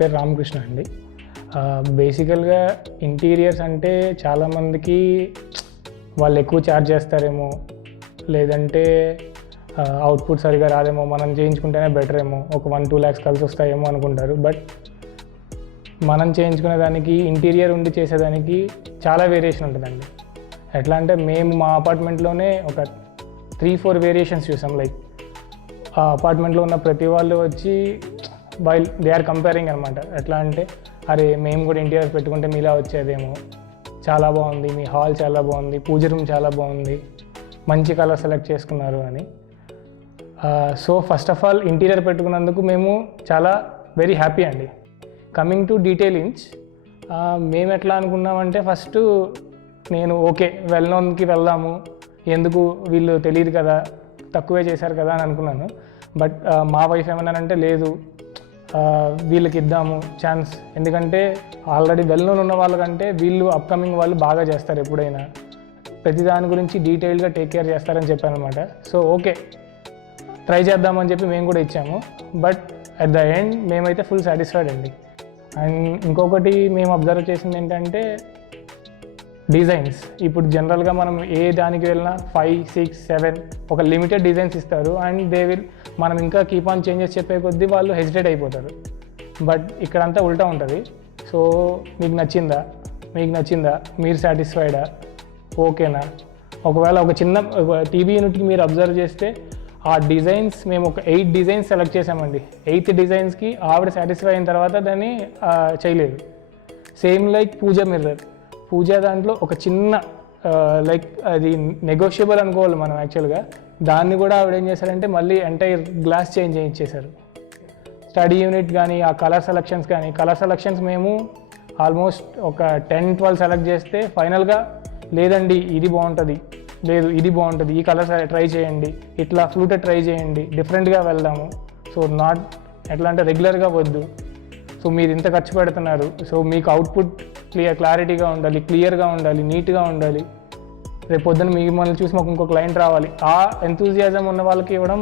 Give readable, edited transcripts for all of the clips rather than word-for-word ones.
పేరు రామకృష్ణ అండి. బేసికల్గా ఇంటీరియర్స్ అంటే చాలామందికి వాళ్ళు ఎక్కువ ఛార్జ్ చేస్తారేమో, లేదంటే అవుట్పుట్ సరిగా రాదేమో, మనం చేయించుకుంటేనే బెటర్ ఏమో, ఒక 1-2 lakhs కలిసి వస్తాయేమో అనుకుంటారు. బట్ మనం చేయించుకునే దానికి ఇంటీరియర్ ఉండి చేసేదానికి చాలా వేరియేషన్ ఉంటుందండి. ఎట్లా అంటే మేము మా అపార్ట్మెంట్లోనే ఒక 3-4 వేరియేషన్స్ చూసాం. లైక్ ఆ అపార్ట్మెంట్లో ఉన్న ప్రతి వాళ్ళు వచ్చి వైల్ దే ఆర్ కంపేరింగ్ అనమాట. ఎట్లా అంటే అరే మేము కూడా ఇంటీరియర్ పెట్టుకుంటే మీలా వచ్చేదేమో, చాలా బాగుంది, మీ హాల్ చాలా బాగుంది, పూజ రూమ్ చాలా బాగుంది, మంచి కలర్ సెలెక్ట్ చేసుకున్నారు అని. So first of all interior పెట్టుకున్నందుకు మేము చాలా వెరీ హ్యాపీ అండి. కమింగ్ టు డీటెయిల్ ఇంచ్, మేము ఎట్లా అనుకున్నామంటే ఫస్ట్ నేను ఓకే వెల్ నోన్కి వెళ్దాము, ఎందుకు వీళ్ళు తెలియదు కదా, తక్కువే చేశారు కదా అని అనుకున్నాను. బట్ మా వైఫ్ ఏమన్నానంటే లేదు, వీళ్ళకి ఇద్దాము ఛాన్స్, ఎందుకంటే ఆల్రెడీ వెల్ నోన్ ఉన్న వాళ్ళకంటే వీళ్ళు అప్కమింగ్ వాళ్ళు బాగా చేస్తారు, ఎప్పుడైనా ప్రతి దాని గురించి డీటెయిల్గా టేక్ కేర్ చేస్తారని చెప్పాను అనమాట. సో ఓకే ట్రై చేద్దామని చెప్పి మేము కూడా ఇచ్చాము. బట్ అట్ ద ఎండ్ మేమైతే ఫుల్ సాటిస్ఫైడ్ అండి. అండ్ ఇంకొకటి మేము అబ్జర్వ్ చేసింది ఏంటంటే డిజైన్స్. ఇప్పుడు జనరల్గా మనం ఏ దానికి వెళ్ళినా 5, 6, 7 ఒక లిమిటెడ్ డిజైన్స్ ఇస్తారు. అండ్ దే విల్ మనం ఇంకా కీప్ ఆన్ చేంజెస్ చెప్పే కొద్దీ వాళ్ళు హెసిటేట్ అయిపోతారు. బట్ ఇక్కడంతా ఉల్టా ఉంటుంది. సో మీకు నచ్చిందా, మీరు సాటిస్ఫైడా, ఓకేనా. ఒకవేళ ఒక చిన్న టీవీ యూనిట్కి మీరు అబ్జర్వ్ చేస్తే ఆ డిజైన్స్ మేము ఒక 8 డిజైన్స్ సెలెక్ట్ చేసామండి. 8 డిజైన్స్కి ఆవిడ సాటిస్ఫై అయిన తర్వాత దాన్ని చేయలేదు. సేమ్ లైక్ పూజ దాంట్లో ఒక చిన్న లైక్ అది నెగోషియబుల్ అనుకోవాలి మనం యాక్చువల్గా. దాన్ని కూడా ఆవిడ ఏం చేశారంటే మళ్ళీ ఎంటైర్ గ్లాస్ చేంజ్ చేయించేశారు. స్టడీ యూనిట్ కానీ ఆ కలర్ సెలక్షన్స్ మేము ఆల్మోస్ట్ ఒక 10-12 సెలెక్ట్ చేస్తే ఫైనల్గా లేదండి ఇది బాగుంటుంది, ఇది బాగుంటుంది, ఈ కలర్స్ ట్రై చేయండి, ఇట్లా ఫ్లూటెడ్ ట్రై చేయండి, డిఫరెంట్గా వెళ్దాము. సో నాట్ ఎట్లా అంటే రెగ్యులర్గా వద్దు, సో మీరు ఇంత ఖర్చు పెడుతున్నారు, సో మీకు అవుట్పుట్ క్లారిటీగా ఉండాలి, క్లియర్గా ఉండాలి, నీట్గా ఉండాలి, రేపు పొద్దున్న మిమ్మల్ని చూసి మాకు ఇంకో క్లయింట్ రావాలి. ఆ ఎంతూజియాజం ఉన్న వాళ్ళకి ఇవ్వడం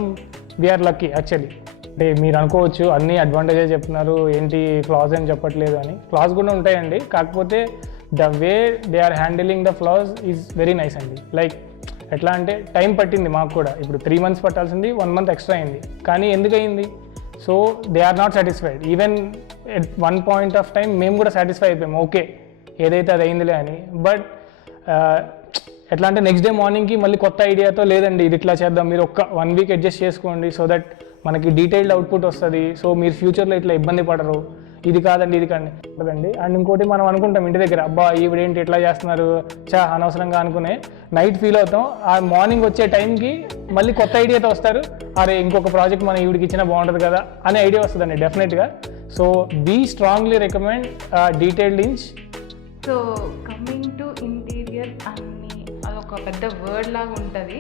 వీఆర్ లక్కీ యాక్చువల్లీ. అంటే మీరు అనుకోవచ్చు అన్ని అడ్వాంటేజెస్ చెప్తున్నారు, ఏంటి ఫ్లాస్ అని చెప్పట్లేదు అని. ఫ్లాస్ కూడా ఉంటాయండి, కాకపోతే the way they are handling the flaws is very nice అండి. లైక్ ఎట్లా అంటే టైం పట్టింది మాకు కూడా. ఇప్పుడు 3 months పట్టాల్సింది 1 month ఎక్స్ట్రా అయింది. కానీ ఎందుకు అయింది? So they are not satisfied. Even at one point of time మేము కూడా సాటిస్ఫై అయిపోయాము, ఓకే ఏదైతే అది అయిందిలే అని. బట్ ఎట్లా అంటే నెక్స్ట్ డే మార్నింగ్కి మళ్ళీ కొత్త ఐడియాతో లేదండి ఇది ఇట్లా చేద్దాం, మీరు 1 week అడ్జస్ట్ చేసుకోండి, సో దట్ మనకి డీటెయిల్డ్ అవుట్పుట్ వస్తుంది, సో మీరు ఫ్యూచర్లో ఇట్లా ఇబ్బంది పడరు, ఇది కాదండి కదండి. అండ్ ఇంకోటి మనం అనుకుంటాం ఇంటి దగ్గర, అబ్బా ఈవిడేంటి ఎట్లా చేస్తున్నారు అనవసరంగా అనుకునే నైట్ ఫీల్ అవుతాం. ఆ మార్నింగ్ వచ్చే టైంకి మళ్ళీ కొత్త ఐడియాతో వస్తారు, అరే ఇంకొక ప్రాజెక్ట్ మనం ఈవిడికి ఇచ్చినా బాగుంటుంది కదా అనే ఐడియా వస్తుందండి డెఫినెట్గా. So we strongly recommend detailed inch. So coming to interior అదొక పెద్ద వర్డ్ లాగా ఉంటుంది,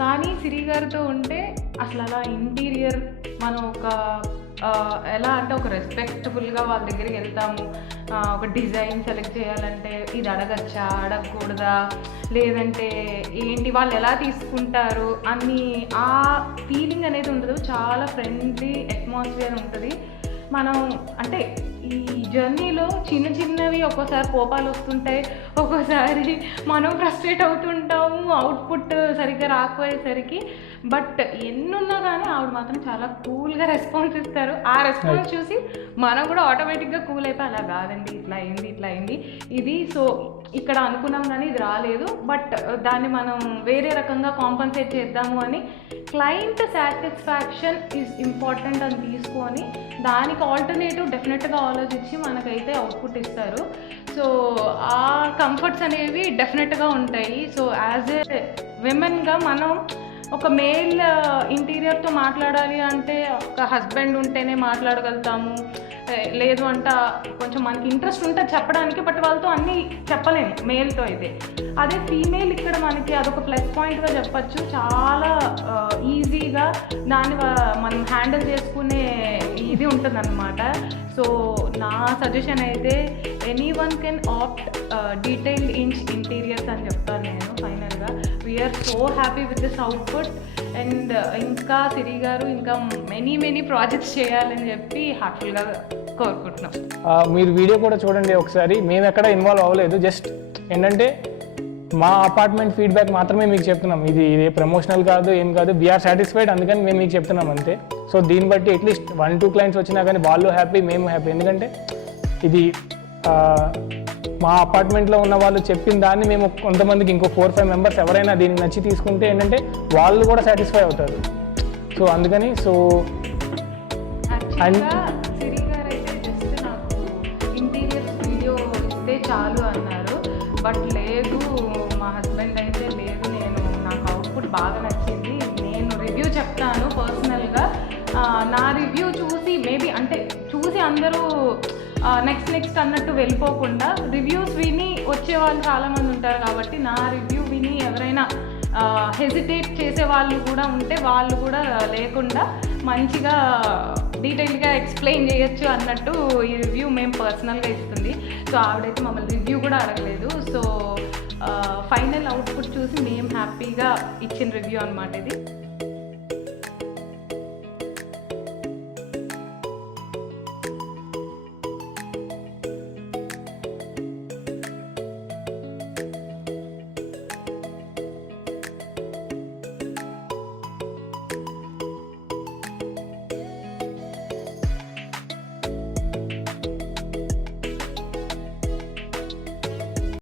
కానీ సిరి గారితో ఉంటే అసలు అలా ఇంటీరియర్ మనం ఒక ఎలా అంటే ఒక రెస్పెక్టబుల్గా వాళ్ళ దగ్గరికి వెళ్తాము. ఒక డిజైన్ సెలెక్ట్ చేయాలంటే ఇది అడగచ్చా, అడగకూడదా, లేదంటే ఏంటి వాళ్ళు ఎలా తీసుకుంటారు అని ఆ ఫీలింగ్ అనేది ఉండదు. చాలా ఫ్రెండ్లీ అట్మాస్ఫియర్ ఉంటుంది. మనం అంటే ఈ జర్నీలో చిన్నవి ఒక్కోసారి కోపాలు వస్తుంటాయి, ఒక్కోసారి మనం ఫ్రస్ట్రేట్ అవుతుంటాము అవుట్పుట్ సరిగ్గా రాకపోయేసరికి. బట్ ఎన్నున్నా కానీ ఆవిడ మాత్రం చాలా కూల్గా రెస్పాన్స్ ఇస్తారు. ఆ రెస్పాన్స్ చూసి మనం కూడా ఆటోమేటిక్గా కూల్ అయిపోయి అలా కాదండి ఇట్లా అయింది ఇది, సో ఇక్కడ అనుకున్నాం కానీ ఇది రాలేదు, బట్ దాన్ని మనం వేరే రకంగా కాంపన్సేట్ చేద్దాము అని క్లయింట్ సాటిస్ఫాక్షన్ ఈజ్ ఇంపార్టెంట్ అని తీసుకొని దానికి ఆల్టర్నేటివ్ డెఫినెట్గా ఆలోచించి మనకైతే అవుట్పుట్ ఇస్తారు. సో ఆ కంఫర్ట్స్ అనేవి డెఫినెట్గా ఉంటాయి. సో యాజ్ ఏ విమెన్గా మనం ఒక మేల్ ఇంటీరియర్తో మాట్లాడాలి అంటే ఒక హస్బెండ్ ఉంటేనే మాట్లాడగలుగుతాము, లేదు అంట కొంచెం మనకి ఇంట్రెస్ట్ ఉంటుంది చెప్పడానికి, బట్ వాళ్ళతో అన్నీ చెప్పలేము మేల్తో అయితే. అదే ఫీమేల్ ఇక్కడ మనకి అదొక ప్లస్ పాయింట్గా చెప్పచ్చు, చాలా ఈజీగా దాన్ని మనం హ్యాండిల్ చేసుకునే ఇది ఉంటుందన్నమాట. సో నా సజెషన్ అయితే anyone can opt detailed interiors అని చెప్తాను నేను. ఫైనల్గా we are so happy with this output. And ఇంకా సిరి గారు ఇంకా మెనీ ప్రాజెక్ట్స్ చేయాలని చెప్పి హార్ట్ఫుల్గా కోరుకుంటున్నాం. మీరు వీడియో కూడా చూడండి ఒకసారి. మేము ఎక్కడ ఇన్వాల్వ్ అవ్వలేదు, జస్ట్ ఏంటంటే మా అపార్ట్మెంట్ ఫీడ్బ్యాక్ మాత్రమే మీకు చెప్తున్నాం. ఇది ప్రమోషనల్ కాదు, ఏం కాదు. వీఆర్ సాటిస్ఫైడ్, అందుకని మేము మీకు చెప్తున్నాం అంతే. సో దీన్ని బట్టి అట్లీస్ట్ 1-2 క్లయింట్స్ వచ్చినా కానీ వాళ్ళు హ్యాపీ, మేము హ్యాపీ. ఎందుకంటే ఇది మా అపార్ట్మెంట్లో ఉన్న వాళ్ళు చెప్పిన దాన్ని మేము కొంతమందికి ఇంకో 4-5 మెంబర్స్ ఎవరైనా దీనికి నచ్చి తీసుకుంటే ఏంటంటే వాళ్ళు కూడా సాటిస్ఫై అవుతారు. సో అందుకని యాక్చువల్గా సిరి గారు అయితే జస్ట్ నాకు ఇంటీరియర్స్ వీడియో ఇస్తే చాలు అన్నారు. బట్ లేదు, మా హస్బెండ్ అయితే లేదు, నాకు అవుట్పుట్ బాగా నచ్చింది, నేను రివ్యూ చెప్తాను పర్సనల్గా. నా రివ్యూ చూసి మేబీ అంటే చూసి అందరూ నెక్స్ట్ అన్నట్టు వెళ్ళిపోకుండా రివ్యూస్ విని వచ్చే వాళ్ళు చాలామంది ఉంటారు. కాబట్టి నా రివ్యూ విని ఎవరైనా హెజిటేట్ చేసే వాళ్ళు కూడా ఉంటే వాళ్ళు కూడా లేకుండా మంచిగా డీటెయిల్గా ఎక్స్ప్లెయిన్ చేయొచ్చు అన్నట్టు ఈ రివ్యూ మేము పర్సనల్గా ఇస్తుంది. సో ఆవిడైతే మమ్మల్ని రివ్యూ కూడా అడగలేదు. సో ఫైనల్ అవుట్పుట్ చూసి మేము హ్యాపీగా ఇచ్చిన రివ్యూ అనమాట ఇది.